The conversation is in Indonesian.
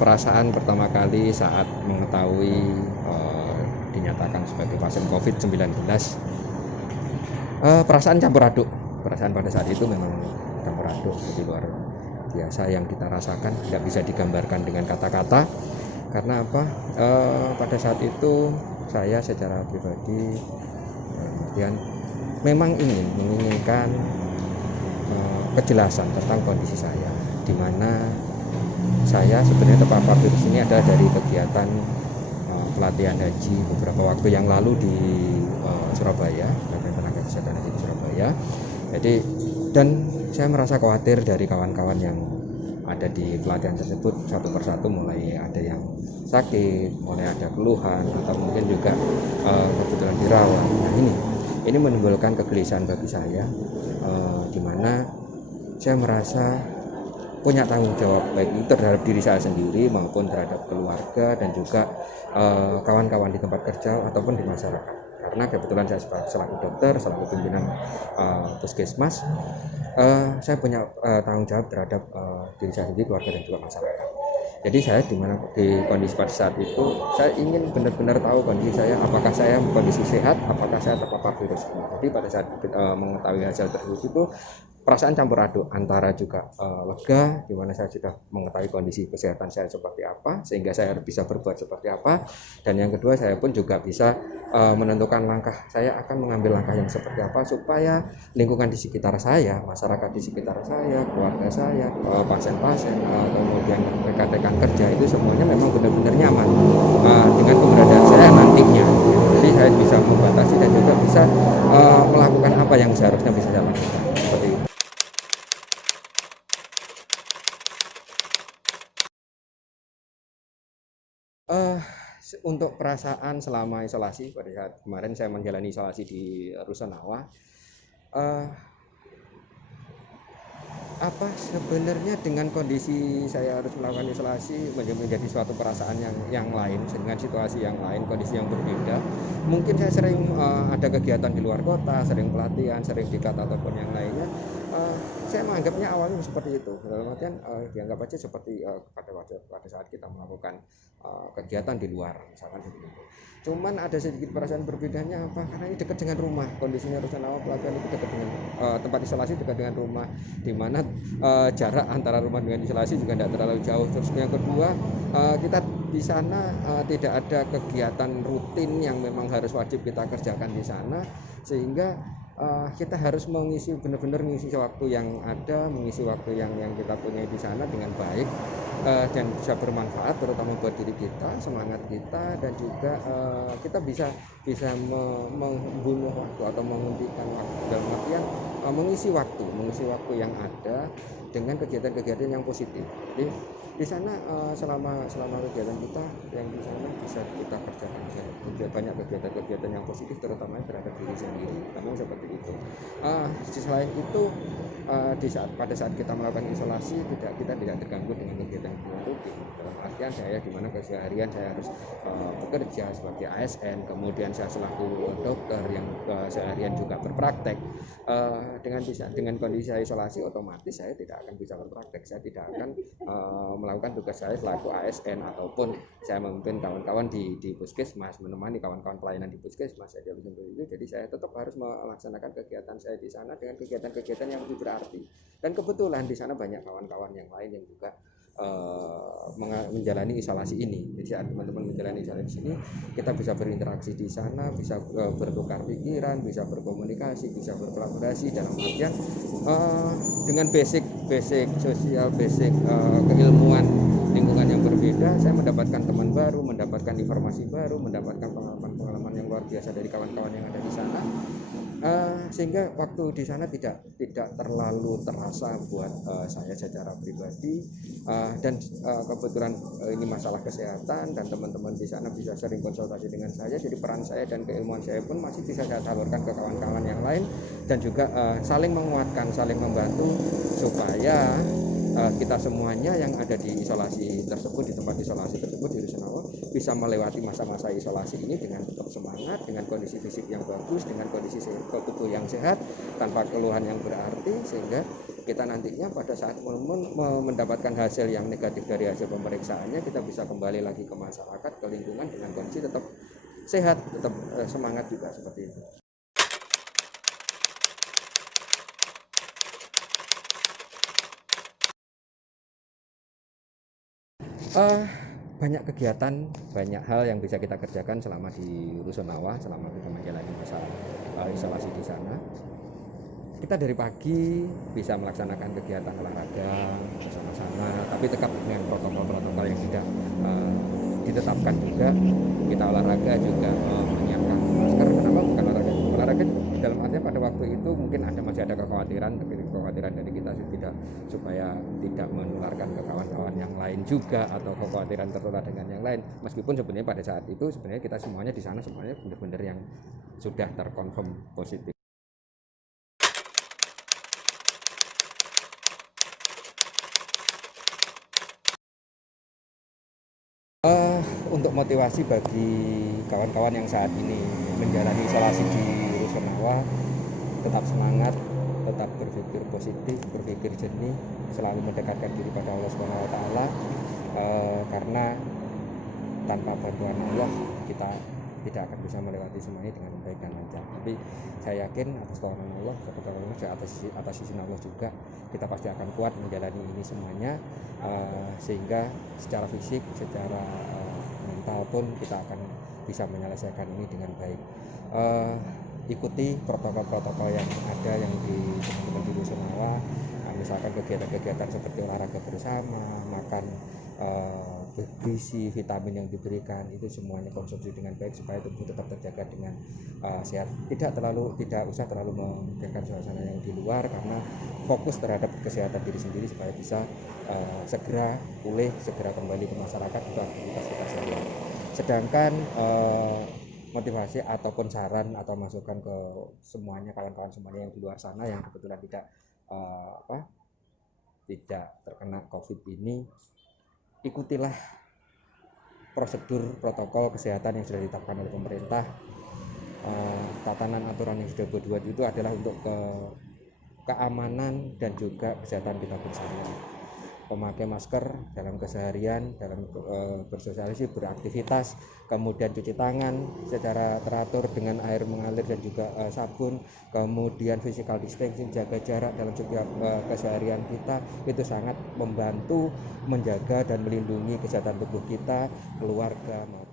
perasaan pertama kali saat mengetahui dinyatakan sebagai pasien COVID-19, perasaan campur aduk. Perasaan pada saat itu memang campur aduk, jadi luar biasa yang kita rasakan, tidak bisa digambarkan dengan kata-kata. Karena apa? Pada saat itu saya secara pribadi kemudian memang menginginkan kejelasan tentang kondisi saya, di mana saya sebenarnya terpapar virus ini adalah dari kegiatan pelatihan haji beberapa waktu yang lalu di Surabaya, tenaga kesehatan haji di Surabaya. Jadi, dan saya merasa khawatir dari kawan-kawan yang ada di pelatihan tersebut, satu persatu mulai ada yang sakit, mulai ada keluhan, atau mungkin juga kebetulan dirawat. Nah, ini menimbulkan kegelisahan bagi saya, di mana saya merasa punya tanggung jawab baik itu terhadap diri saya sendiri maupun terhadap keluarga dan juga kawan-kawan di tempat kerja ataupun di masyarakat. Karena kebetulan saya selaku dokter, selaku pimpinan puskesmas, saya punya tanggung jawab terhadap diri saya sendiri, keluarga dan juga masyarakat. Jadi saya di kondisi pada saat itu saya ingin benar-benar tahu kondisi saya, apakah saya kondisi sehat, apakah saya terpapar virus ini. Jadi pada saat mengetahui hasil tersebut itu perasaan campur aduk, antara juga lega, di mana saya sudah mengetahui kondisi kesehatan saya seperti apa, sehingga saya bisa berbuat seperti apa. Dan yang kedua, saya pun juga bisa menentukan langkah, saya akan mengambil langkah yang seperti apa supaya lingkungan di sekitar saya, masyarakat di sekitar saya, keluarga saya, pasien-pasien, kemudian rekan-rekan kerja itu semuanya memang benar-benar nyaman dengan keberadaan saya nantinya. Jadi saya bisa membatasi dan juga bisa melakukan apa yang seharusnya bisa saya lakukan. Seperti itu. Untuk perasaan selama isolasi, pada saat kemarin saya menjalani isolasi di Rusunawa, apa sebenarnya dengan kondisi saya harus melakukan isolasi menjadi suatu perasaan yang lain, dengan situasi yang lain, kondisi yang berbeda. Mungkin saya sering ada kegiatan di luar kota, sering pelatihan, sering dikat ataupun yang lainnya. Saya menganggapnya awalnya seperti itu, dalam artian dianggap aja seperti pada saat kita melakukan kegiatan di luar, misalkan seperti itu. Cuman ada sedikit perasaan berbedanya apa? Karena ini dekat dengan rumah, kondisinya Rusunawa pelatihan itu dekat dengan tempat isolasi, dekat dengan rumah, di mana jarak antara rumah dengan isolasi juga tidak terlalu jauh. Terus yang kedua, kita di sana tidak ada kegiatan rutin yang memang harus wajib kita kerjakan di sana, sehingga kita harus benar-benar mengisi waktu yang ada, mengisi waktu yang kita punya di sana dengan baik, dan bisa bermanfaat terutama buat diri kita, semangat kita, dan juga kita bisa membunuh waktu atau menghentikan waktu, dalam artian mengisi waktu yang ada dengan kegiatan-kegiatan yang positif. Jadi di sana selama kegiatan kita yang di sana bisa kita kerjakan banyak kegiatan-kegiatan yang positif, terutama terhadap diri sendiri. Namun seperti itu. Selain itu, pada saat kita melakukan isolasi, kita tidak terganggu dengan kegiatan rutin. Dalam artian saya di mana keseharian saya harus bekerja sebagai ASN, kemudian saya selaku dokter yang seharian juga berpraktek. Dengan kondisi saya isolasi, otomatis saya tidak akan bisa berpraktek. Saya tidak akan melakukan tugas saya selaku ASN ataupun saya memimpin kawan-kawan di puskesmas, menemani kawan-kawan pelayanan di puskesmas. Jadi itu, jadi saya tetap harus melaksanakan kegiatan saya di sana dengan kegiatan-kegiatan yang lebih berarti. Dan kebetulan di sana banyak kawan-kawan yang lain yang juga menjalani isolasi ini. Jadi saat teman-teman menjalani isolasi ini, kita bisa berinteraksi di sana, bisa bertukar pikiran, bisa berkomunikasi, bisa berkolaborasi, dalam artian dengan basic sosial, basic keilmuan lingkungan yang berbeda. Saya mendapatkan teman baru, mendapatkan informasi baru, mendapatkan pengalaman yang luar biasa dari kawan-kawan yang ada di sana, sehingga waktu di sana tidak terlalu terasa buat saya secara pribadi, dan kebetulan ini masalah kesehatan dan teman-teman di sana bisa sering konsultasi dengan saya, jadi peran saya dan keilmuan saya pun masih bisa saya salurkan ke kawan-kawan yang lain, dan juga saling menguatkan, saling membantu supaya kita semuanya yang ada di isolasi tersebut, di tempat isolasi tersebut di Rusunawa, bisa melewati masa-masa isolasi ini dengan tetap semangat, dengan kondisi fisik yang bagus, dengan kondisi tubuh yang sehat, tanpa keluhan yang berarti, sehingga kita nantinya pada saat mendapatkan hasil yang negatif dari hasil pemeriksaannya, kita bisa kembali lagi ke masyarakat, ke lingkungan dengan kondisi tetap sehat, tetap semangat juga seperti itu. Banyak kegiatan, banyak hal yang bisa kita kerjakan selama di Rusunawa, selama kita menjalani masa isolasi di sana. Kita dari pagi bisa melaksanakan kegiatan olahraga bersama-sama, tapi tetap dengan protokol-protokol yang sudah ditetapkan juga. Kita olahraga juga menyiapkan masker. Kenapa bukan olahraga? Olahraga dalam artinya pada waktu itu mungkin masih ada kekhawatiran dari kita tidak, supaya tidak menularkan ke kawan-kawan yang lain juga, atau kekhawatiran tertular dengan yang lain. Meskipun sebenarnya pada saat itu sebenarnya kita semuanya di sana semuanya benar-benar yang sudah terkonfirm positif. Untuk motivasi bagi kawan-kawan yang saat ini menjalani isolasi di Rusunawa, tetap semangat, tetap berpikir positif, berpikir jernih, selalu mendekatkan diri pada Allah Subhanahu wa taala, karena tanpa bantuan Allah kita tidak akan bisa melewati semuanya dengan baik dan lancar. Tapi saya yakin atas tolongan Allah, atas izin Allah juga, kita pasti akan kuat menjalani ini semuanya, sehingga secara fisik, secara mental pun kita akan bisa menyelesaikan ini dengan baik. Ikuti protokol-protokol yang ada yang di teman-teman di Rusunawa, misalkan kegiatan-kegiatan seperti olahraga bersama, makan bergizi, vitamin yang diberikan, itu semuanya konsumsi dengan baik supaya tubuh tetap terjaga dengan sehat. Tidak usah terlalu memikirkan suasana yang di luar, karena fokus terhadap kesehatan diri sendiri supaya bisa segera pulih, segera kembali ke masyarakat untuk aktivitas kita sehari-hari. Sedangkan motivasi ataupun saran atau masukan ke semuanya, kawan-kawan semuanya yang di luar sana yang kebetulan tidak terkena COVID ini, ikutilah prosedur protokol kesehatan yang sudah ditetapkan oleh pemerintah. Tatanan aturan yang sudah dibuat itu adalah untuk keamanan dan juga kesehatan kita bersama. Memakai masker dalam keseharian, dalam bersosialisasi, beraktivitas, kemudian cuci tangan secara teratur dengan air mengalir dan juga sabun, kemudian physical distancing, jaga jarak dalam setiap keseharian kita, itu sangat membantu menjaga dan melindungi kesehatan tubuh kita, keluarga maupun